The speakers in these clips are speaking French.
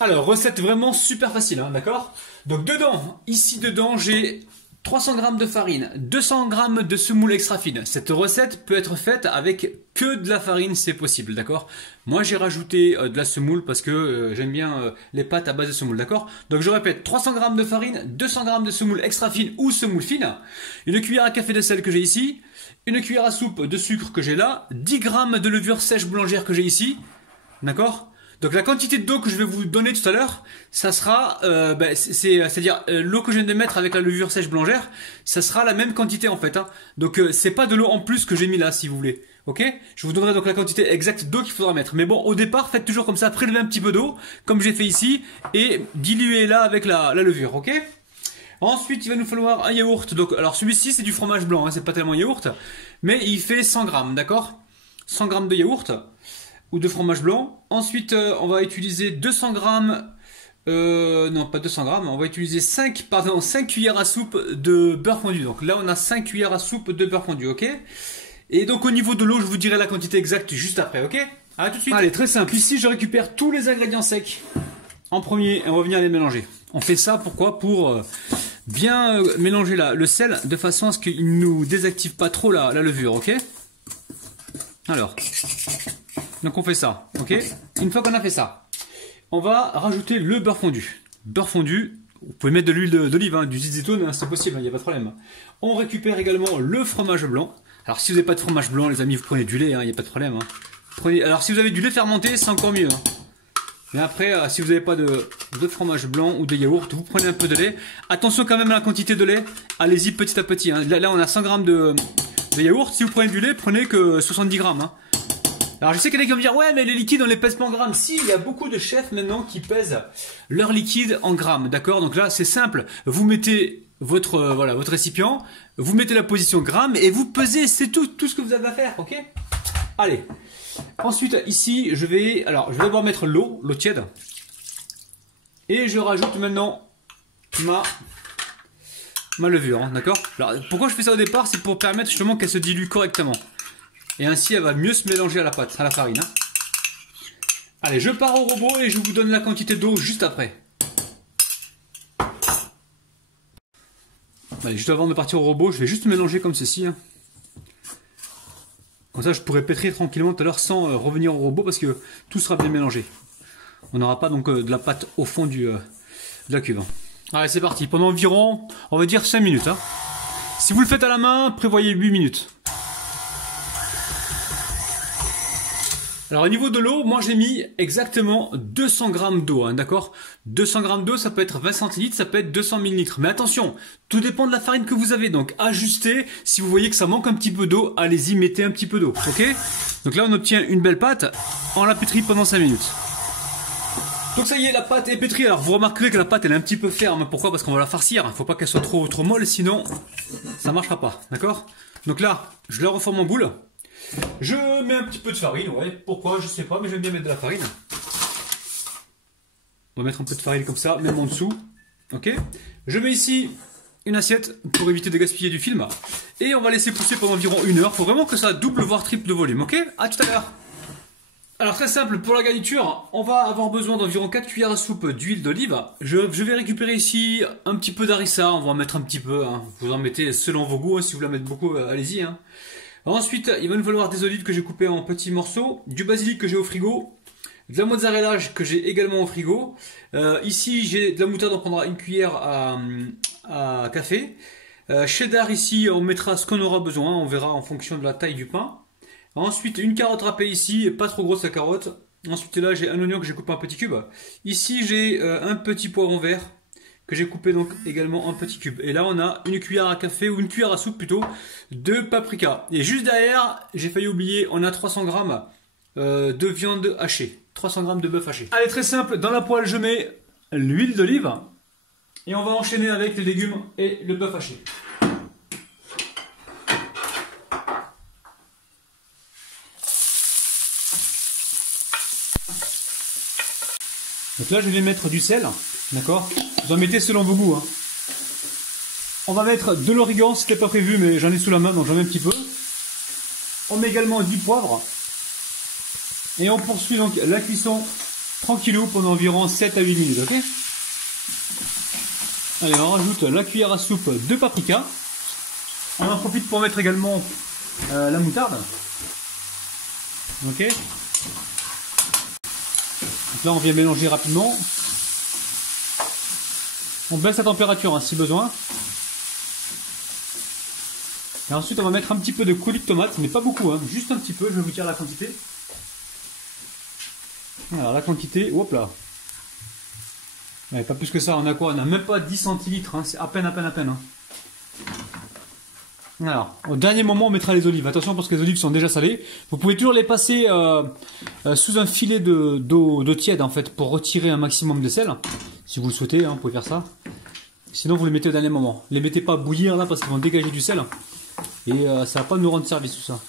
Alors, recette vraiment super facile, hein, d'accord? Donc dedans, ici dedans, j'ai 300 g de farine, 200 g de semoule extra fine. Cette recette peut être faite avec que de la farine, c'est possible, d'accord? Moi, j'ai rajouté de la semoule parce que j'aime bien les pâtes à base de semoule, d'accord? Donc je répète, 300 g de farine, 200 g de semoule extra fine ou semoule fine, une cuillère à café de sel que j'ai ici, une cuillère à soupe de sucre que j'ai là, 10 g de levure sèche boulangère que j'ai ici, d'accord? Donc la quantité d'eau que je vais vous donner tout à l'heure, ça sera, c'est-à-dire l'eau que je viens de mettre avec la levure sèche boulangère, ça sera la même quantité en fait. Hein. Donc c'est pas de l'eau en plus que j'ai mis là, si vous voulez. Ok? Je vous donnerai donc la quantité exacte d'eau qu'il faudra mettre. Mais bon, au départ, faites toujours comme ça, prélevez un petit peu d'eau, comme j'ai fait ici, et diluez-la avec la levure. Ok? Ensuite, il va nous falloir un yaourt. Donc, alors celui-ci, c'est du fromage blanc, hein, c'est pas tellement yaourt, mais il fait 100 grammes, d'accord? 100 grammes de yaourt ou de fromage blanc. Ensuite, on va utiliser 200 grammes, non pas 200 grammes, on va utiliser 5 cuillères à soupe de beurre fondu. Donc là, on a 5 cuillères à soupe de beurre fondu, ok? Et donc au niveau de l'eau, je vous dirai la quantité exacte juste après, ok? À tout de suite. Allez, très simple. Ici, je récupère tous les ingrédients secs en premier et on va venir les mélanger. On fait ça, pourquoi? Pour bien mélanger le sel de façon à ce qu'il ne nous désactive pas trop la levure, ok? Alors... donc on fait ça, ok? Une fois qu'on a fait ça, on va rajouter le beurre fondu. Beurre fondu, vous pouvez mettre de l'huile d'olive, hein, du zitoun, hein, c'est possible, il n'y a pas de problème. On récupère également le fromage blanc. Alors si vous n'avez pas de fromage blanc, les amis, vous prenez du lait, il n'y a pas de problème. Hein. Alors si vous avez du lait fermenté, c'est encore mieux. Hein. Mais après, si vous n'avez pas de fromage blanc ou de yaourt, vous prenez un peu de lait. Attention quand même à la quantité de lait, allez-y petit à petit. Hein. Là, on a 100 grammes de yaourt, si vous prenez du lait, prenez que 70 grammes. Hein. Alors je sais qu'il y en a qui vont me dire ouais mais les liquides on les pèse pas en grammes. Si, il y a beaucoup de chefs maintenant qui pèsent leur liquide en grammes, d'accord? Donc là c'est simple, vous mettez votre votre récipient, vous mettez la position grammes et vous pesez, c'est tout ce que vous avez à faire, ok? Allez. Ensuite ici je vais d'abord mettre l'eau tiède et je rajoute maintenant ma levure, hein, d'accord? Alors pourquoi je fais ça au départ? C'est pour permettre justement qu'elle se dilue correctement. Et ainsi, elle va mieux se mélanger à la pâte, à la farine. Hein. Allez, je pars au robot et je vous donne la quantité d'eau juste après. Allez, juste avant de partir au robot, je vais juste mélanger comme ceci. Hein. Comme ça, je pourrai pétrir tranquillement tout à l'heure sans revenir au robot parce que tout sera bien mélangé. On n'aura pas donc de la pâte au fond de la cuve. Allez, c'est parti. Pendant environ, on va dire 5 minutes. Hein. Si vous le faites à la main, prévoyez 8 minutes. Alors au niveau de l'eau, moi j'ai mis exactement 200 grammes d'eau, hein, d'accord? 200 grammes d'eau, ça peut être 20 centilitres, ça peut être 200 millilitres. Mais attention, tout dépend de la farine que vous avez, donc ajustez. Si vous voyez que ça manque un petit peu d'eau, allez-y, mettez un petit peu d'eau, ok? Donc là on obtient une belle pâte, on la pétrit pendant 5 minutes. Donc ça y est, la pâte est pétrie. Alors vous remarquerez que la pâte elle est un petit peu ferme, pourquoi? Parce qu'on va la farcir, il ne faut pas qu'elle soit trop molle, sinon ça ne marchera pas, d'accord? Donc là, je la reforme en boule. Je mets un petit peu de farine, ouais, pourquoi, je sais pas, mais j'aime bien mettre de la farine. On va mettre un peu de farine comme ça, même en dessous, ok. Je mets ici une assiette pour éviter de gaspiller du film. Et on va laisser pousser pendant environ 1 heure, faut vraiment que ça double voire triple de volume, ok. À tout à l'heure. Alors très simple, pour la garniture, on va avoir besoin d'environ 4 cuillères à soupe d'huile d'olive. Je vais récupérer ici un petit peu d'harissa, on va en mettre un petit peu, hein. Vous en mettez selon vos goûts, hein. Si vous voulez en mettre beaucoup, allez-y, hein. Ensuite, il va nous falloir des olives que j'ai coupées en petits morceaux, du basilic que j'ai au frigo, de la mozzarella que j'ai également au frigo. Ici, j'ai de la moutarde, on prendra une cuillère à café. Cheddar, ici, on mettra ce qu'on aura besoin, on verra en fonction de la taille du pain. Ensuite, une carotte râpée ici, pas trop grosse la carotte. Ensuite, là, j'ai un oignon que j'ai coupé en petits cubes. Ici, j'ai un petit poivron vert que j'ai coupé donc également en petits cubes. Et là on a une cuillère à café ou une cuillère à soupe plutôt de paprika. Et juste derrière, j'ai failli oublier, on a 300 grammes de viande hachée, 300 grammes de bœuf haché. Allez, très simple, dans la poêle je mets l'huile d'olive et on va enchaîner avec les légumes et le bœuf haché. Donc là je vais mettre du sel, d'accord? Vous en mettez selon vos goûts. Hein. On va mettre de l'origan, c'était pas prévu mais j'en ai sous la main donc j'en mets un petit peu. On met également 10 poivres. Et on poursuit donc la cuisson tranquillou pendant environ 7 à 8 minutes, ok? Allez, on rajoute la cuillère à soupe de paprika. On en profite pour mettre également la moutarde. Ok. Donc là, on vient mélanger rapidement. On baisse la température hein, si besoin. Et ensuite, on va mettre un petit peu de coulis de tomate, mais pas beaucoup, hein, juste un petit peu. Je vais vous dire la quantité. Alors, la quantité, hop là. Ouais, pas plus que ça, on a quoi? On a même pas 10 centilitres, hein, c'est à peine. Hein. Alors, au dernier moment, on mettra les olives. Attention parce que les olives sont déjà salées. Vous pouvez toujours les passer sous un filet d'eau tiède en fait pour retirer un maximum de sel. Si vous le souhaitez, hein, vous pouvez faire ça. Sinon, vous les mettez au dernier moment. Les mettez pas à bouillir là parce qu'ils vont dégager du sel. Et ça va pas nous rendre service tout ça.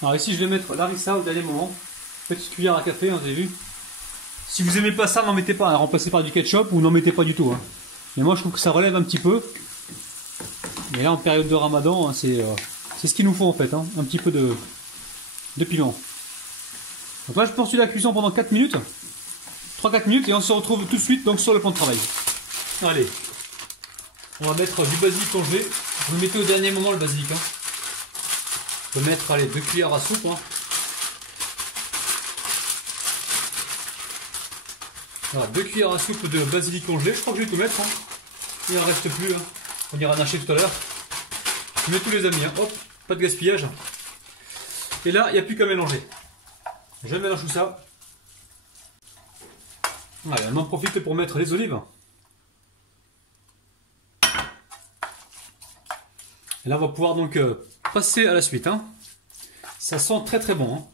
Alors ici, je vais mettre l'harissa au dernier moment. Petite cuillère à café, hein, vous avez vu. Si vous aimez pas ça, n'en mettez pas. Hein, remplacez par du ketchup ou n'en mettez pas du tout. Hein. Mais moi, je trouve que ça relève un petit peu. Mais là, en période de ramadan, hein, c'est ce qu'il nous faut en fait. Hein, un petit peu de piment. Donc là, je poursuis la cuisson pendant 4 minutes. 3-4 minutes et on se retrouve tout de suite donc, sur le plan de travail. Allez. On va mettre du basilic congelé. Vous le mettez au dernier moment le basilic. Hein. On peut mettre allez, 2 cuillères à soupe. Hein. Voilà, 2 cuillères à soupe de basilic congelé. Je crois que je vais tout mettre. Hein. Il n'en reste plus. Hein. On ira en acheter tout à l'heure. Je mets tous les amis. Hein. Hop, pas de gaspillage. Et là, il n'y a plus qu'à mélanger. Je mélange tout ça. Allez, on en profite pour mettre les olives. Et là, on va pouvoir donc passer à la suite. Hein. Ça sent très très bon. Hein.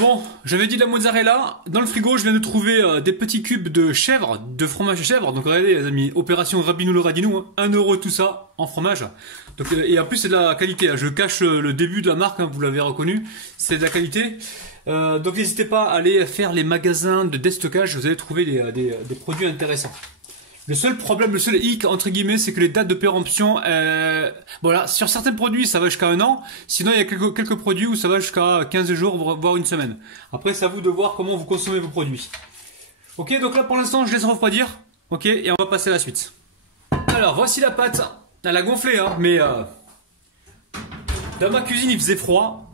Bon, j'avais dit de la mozzarella. Dans le frigo, je viens de trouver des petits cubes de chèvre, de fromage de chèvre. Donc regardez les amis, opération Rabinou le Radinou, hein. 1 € tout ça en fromage. Donc, et en plus c'est de la qualité. Hein. Je cache le début de la marque, hein, vous l'avez reconnu. C'est de la qualité. Donc n'hésitez pas à aller faire les magasins de déstockage. Vous allez trouver des produits intéressants. Le seul problème, le seul hic entre guillemets, c'est que les dates de péremption, voilà, sur certains produits ça va jusqu'à 1 an, sinon il y a quelques produits où ça va jusqu'à 15 jours, voire 1 semaine. Après c'est à vous de voir comment vous consommez vos produits. Ok, donc là pour l'instant je laisse refroidir, ok, et on va passer à la suite. Alors voici la pâte, elle a gonflé, hein, mais dans ma cuisine il faisait froid.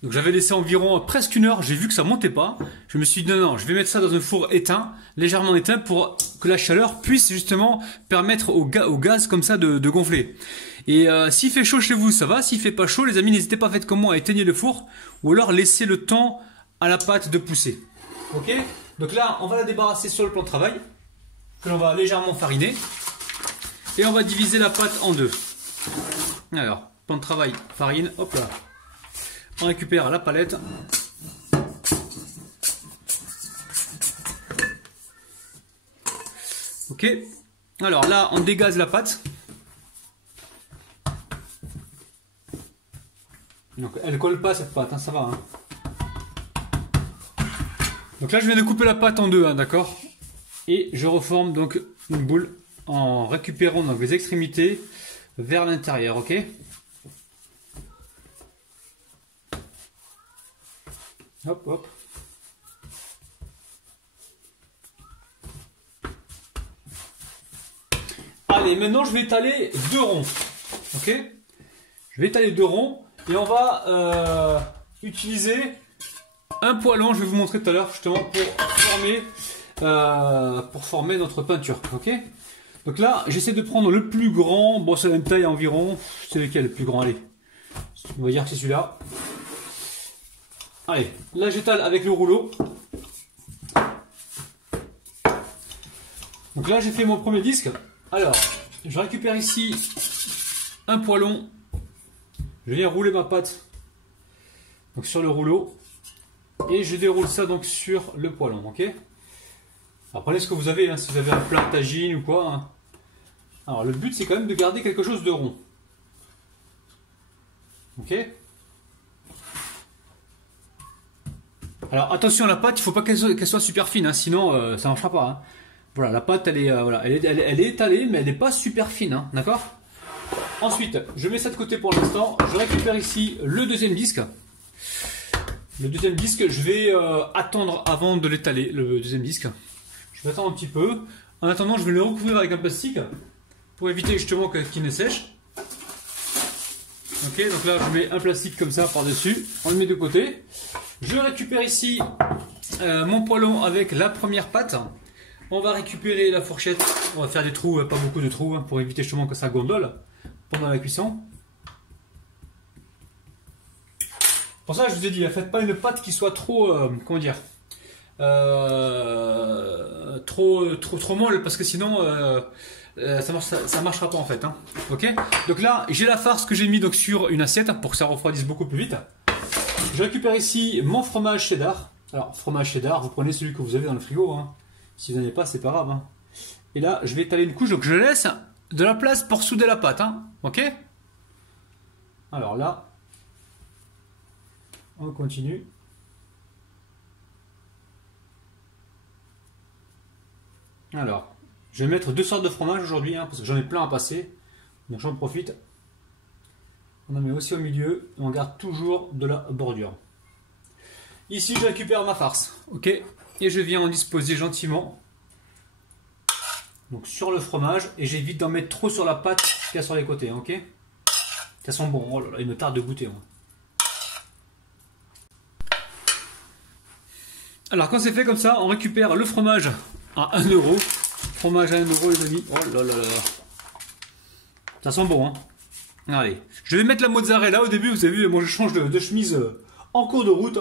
Donc j'avais laissé environ presque 1 heure, j'ai vu que ça montait pas. Je me suis dit non, je vais mettre ça dans un four éteint, légèrement éteint pour que la chaleur puisse justement permettre au gaz comme ça de gonfler. Et s'il fait chaud chez vous, ça va. S'il fait pas chaud, les amis, n'hésitez pas, faites comme moi, à éteigner le four ou alors laissez le temps à la pâte de pousser. Ok? Donc là, on va la débarrasser sur le plan de travail que l'on va légèrement fariner et on va diviser la pâte en 2. Alors, plan de travail, farine, hop là. On récupère la palette. Ok. Alors là, on dégaze la pâte. Donc elle colle pas cette pâte, hein, ça va. Hein. Donc là, je viens de couper la pâte en 2, hein, d'accord. Et je reforme donc une boule en récupérant donc les extrémités vers l'intérieur, ok. Hop, hop. Allez, maintenant je vais étaler 2 ronds. Ok? Je vais étaler 2 ronds et on va utiliser un poêlon. Je vais vous montrer tout à l'heure justement pour former notre peinture. Ok? Donc là, j'essaie de prendre le plus grand. Bon, c'est la même taille environ. C'est lequel le plus grand? Allez, on va dire que c'est celui-là. Allez, là j'étale avec le rouleau. Donc là j'ai fait mon premier disque. Alors, je récupère ici un poêlon. Je viens rouler ma pâte donc sur le rouleau. Et je déroule ça donc sur le poêlon, ok? Alors prenez ce que vous avez, hein, si vous avez un plat de tagine ou quoi. Hein. Alors le but c'est quand même de garder quelque chose de rond. Ok? Alors attention à la pâte, il ne faut pas qu'elle soit super fine, hein, sinon ça ne marchera pas. Hein. Voilà, la pâte elle est, voilà, elle est étalée, mais elle n'est pas super fine, hein, d'accord? Ensuite, je mets ça de côté pour l'instant. Je récupère ici le deuxième disque. Le deuxième disque, je vais attendre avant de l'étaler, le deuxième disque. Je vais attendre un petit peu. En attendant, je vais le recouvrir avec un plastique pour éviter justement qu'il ne sèche. Ok, donc là je mets un plastique comme ça par-dessus, on le met de côté. Je récupère ici mon poêlon avec la première pâte. On va récupérer la fourchette, on va faire des trous, pas beaucoup de trous, pour éviter justement que ça gondole pendant la cuisson. Pour ça je vous ai dit, ne faites pas une pâte qui soit trop, comment dire, trop molle, parce que sinon ça marchera pas en fait. Hein. Ok. Donc là j'ai la farce que j'ai mis donc sur une assiette pour que ça refroidisse beaucoup plus vite. Je récupère ici mon fromage cheddar. Alors fromage cheddar, vous prenez celui que vous avez dans le frigo. Hein. Si vous n'en avez pas, c'est pas grave. Hein. Et là je vais étaler une couche, donc je laisse de la place pour souder la pâte. Hein. Ok. Alors là, on continue. Alors, je vais mettre deux sortes de fromage aujourd'hui, hein, parce que j'en ai plein à passer. Donc j'en profite. On en met aussi au milieu et on garde toujours de la bordure. Ici, je récupère ma farce. Ok. Et je viens en disposer gentiment. Donc sur le fromage. Et j'évite d'en mettre trop sur la pâte qu'il y a sur les côtés. Ok. Ça sent bon. Oh là là, il me tarde de goûter. Moi. Alors quand c'est fait comme ça, on récupère le fromage à 1 euro. Fromage à 1 euro les amis. Oh là là là. Ça sent bon hein. Allez. Je vais mettre la mozzarella au début. Vous avez vu, moi je change de chemise en cours de route.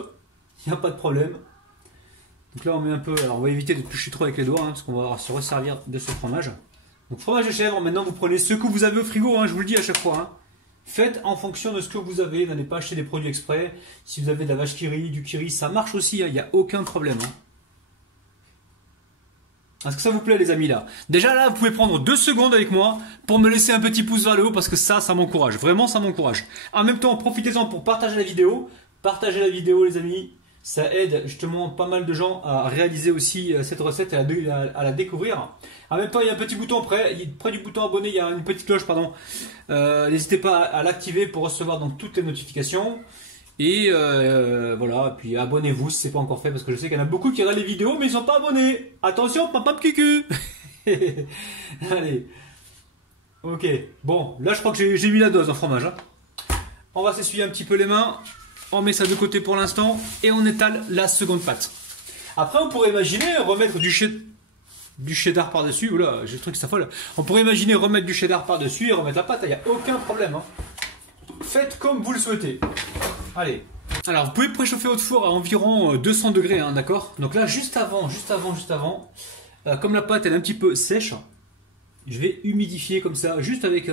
Il n'y a pas de problème. Donc là on met un peu. Alors on va éviter de toucher trop avec les doigts. Hein, parce qu'on va se resservir de ce fromage. Donc fromage de chèvre. Maintenant vous prenez ce que vous avez au frigo. Hein, je vous le dis à chaque fois. Hein. Faites en fonction de ce que vous avez. N'allez pas acheter des produits exprès. Si vous avez de la vache qui rit, du kiri, ça marche aussi. Il n'y a aucun problème. Hein. Est-ce que ça vous plaît les amis là? Déjà là vous pouvez prendre 2 secondes avec moi pour me laisser un petit pouce vers le haut parce que ça m'encourage, vraiment ça m'encourage. En même temps profitez-en pour partager la vidéo. Partagez la vidéo les amis, ça aide justement pas mal de gens à réaliser aussi cette recette et à la découvrir. En même temps il y a un petit bouton près du bouton abonné, il y a une petite cloche pardon. N'hésitez pas à l'activer pour recevoir donc toutes les notifications. Et voilà, puis abonnez-vous si ce n'est pas encore fait parce que je sais qu'il y en a beaucoup qui regardent les vidéos mais ils ne sont pas abonnés. Attention, papa de cucu. Allez. Ok, bon, là je crois que j'ai mis la dose en fromage. Hein. On va s'essuyer un petit peu les mains. On met ça de côté pour l'instant et on étale la seconde pâte. Après on pourrait imaginer remettre du cheddar par-dessus. Oula, j'ai le truc ça folle. On pourrait imaginer remettre du cheddar par-dessus et remettre la pâte, il n'y a aucun problème. Hein. Faites comme vous le souhaitez. Allez. Alors vous pouvez préchauffer votre four à environ 200 degrés, hein, d'accord. Donc là juste avant, comme la pâte elle est un petit peu sèche, je vais humidifier comme ça, juste avec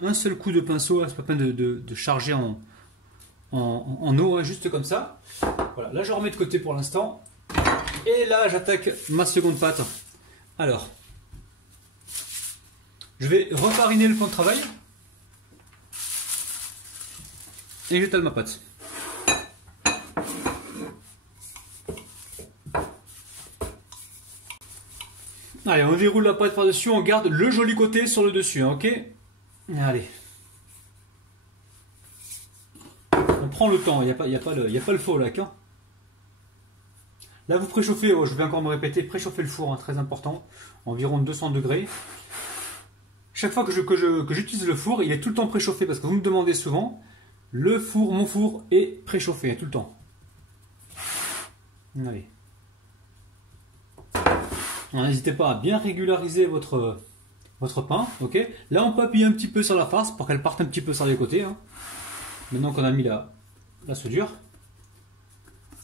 un seul coup de pinceau, c'est pas peine de charger en eau, hein, juste comme ça. Voilà, là je remets de côté pour l'instant. Et là j'attaque ma seconde pâte. Alors, je vais refariner le plan de travail. Et j'étale ma pâte. Allez, on déroule la pâte par-dessus, on garde le joli côté sur le dessus, hein, ok? Allez. On prend le temps, il n'y a pas le faux là. Hein. Là, vous préchauffez, je vais encore me répéter, préchauffer le four, hein, très important, environ 200 degrés. Chaque fois que j'utilise le four, il est tout le temps préchauffé parce que vous me demandez souvent. Mon four est préchauffé tout le temps. Allez. N'hésitez pas à bien régulariser votre pain. Ok. Là, on peut appuyer un petit peu sur la farce pour qu'elle parte un petit peu sur les côtés. Hein. Maintenant qu'on a mis la soudure.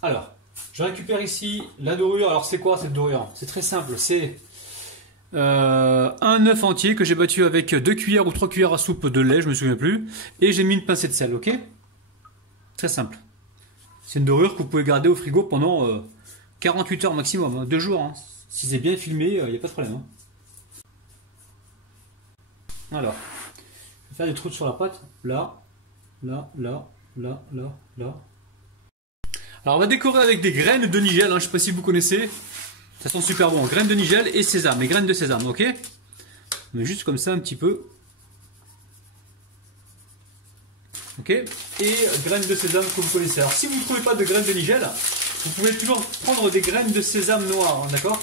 Alors, je récupère ici la dorure. Alors, c'est quoi cette dorure? C'est très simple. C'est un œuf entier que j'ai battu avec 2 cuillères ou 3 cuillères à soupe de lait, je me souviens plus, et j'ai mis une pincée de sel, ok? Très simple. C'est une dorure que vous pouvez garder au frigo pendant 48 heures maximum, hein, 2 jours. Hein. Si c'est bien filmé, il n'y a pas de problème. Hein. Alors, je vais faire des trous sur la pâte. Là, là, là, là, là, là. Alors on va décorer avec des graines de nigel, hein, je ne sais pas si vous connaissez. Ça sent super bon, graines de nigel et sésame, et graines de sésame, ok? Mais juste comme ça un petit peu. Ok. Et graines de sésame que vous connaissez. Alors si vous ne trouvez pas de graines de nigel, vous pouvez toujours prendre des graines de sésame noir, hein, d'accord?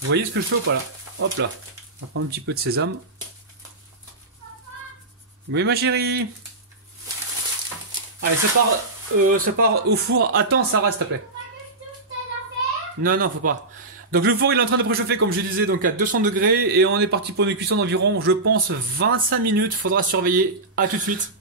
Vous voyez ce que je fais ou pas là? Hop là. On va prendre un petit peu de sésame. Oui ma chérie. Allez, ça part au four. Attends, Sarah, s'il te plaît. Non, non, faut pas. Donc le four il est en train de préchauffer comme je disais donc à 200 degrés et on est parti pour une cuisson d'environ je pense 25 minutes, faudra surveiller, à tout de suite.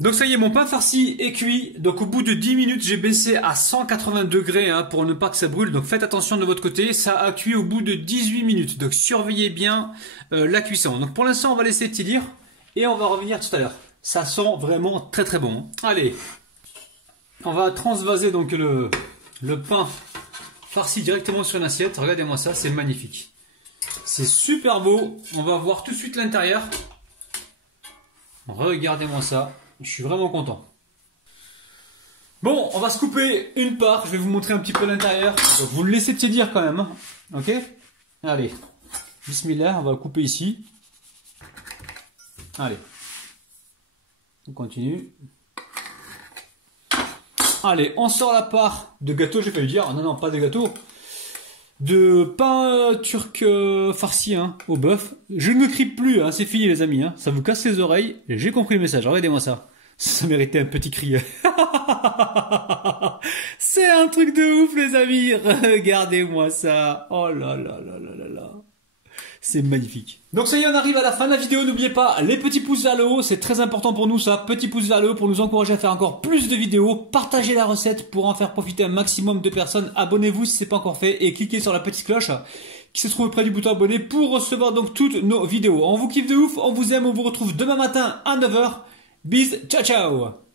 Donc ça y est, mon pain farci est cuit, donc au bout de 10 minutes j'ai baissé à 180 degrés hein, pour ne pas que ça brûle, donc faites attention de votre côté, ça a cuit au bout de 18 minutes, donc surveillez bien la cuisson. Donc pour l'instant on va laisser tiédir et on va revenir tout à l'heure. Ça sent vraiment très très bon. Allez, on va transvaser donc le pain farci directement sur une assiette. Regardez-moi ça, c'est magnifique. C'est super beau. On va voir tout de suite l'intérieur. Regardez-moi ça. Je suis vraiment content. Bon, on va se couper une part. Je vais vous montrer un petit peu l'intérieur. Vous le laissez tiédir quand même. Hein. Ok? Allez. Bismillah, on va le couper ici. Allez. On continue. Allez, on sort la part de gâteau, j'ai failli dire. Non, non, pas de gâteau. De pain turc farci hein, au bœuf. Je ne crie plus, hein, c'est fini les amis. Hein. Ça vous casse les oreilles. J'ai compris le message. Regardez-moi ça. Ça méritait un petit cri. C'est un truc de ouf les amis. Regardez-moi ça. Oh là là là là là là. C'est magnifique. Donc ça y est, on arrive à la fin de la vidéo. N'oubliez pas les petits pouces vers le haut, c'est très important pour nous ça. Petits pouces vers le haut pour nous encourager à faire encore plus de vidéos. Partagez la recette pour en faire profiter un maximum de personnes. Abonnez-vous si ce n'est pas encore fait et cliquez sur la petite cloche qui se trouve près du bouton abonner pour recevoir donc toutes nos vidéos. On vous kiffe de ouf, on vous aime, on vous retrouve demain matin à 9 h. Bis, ciao ciao.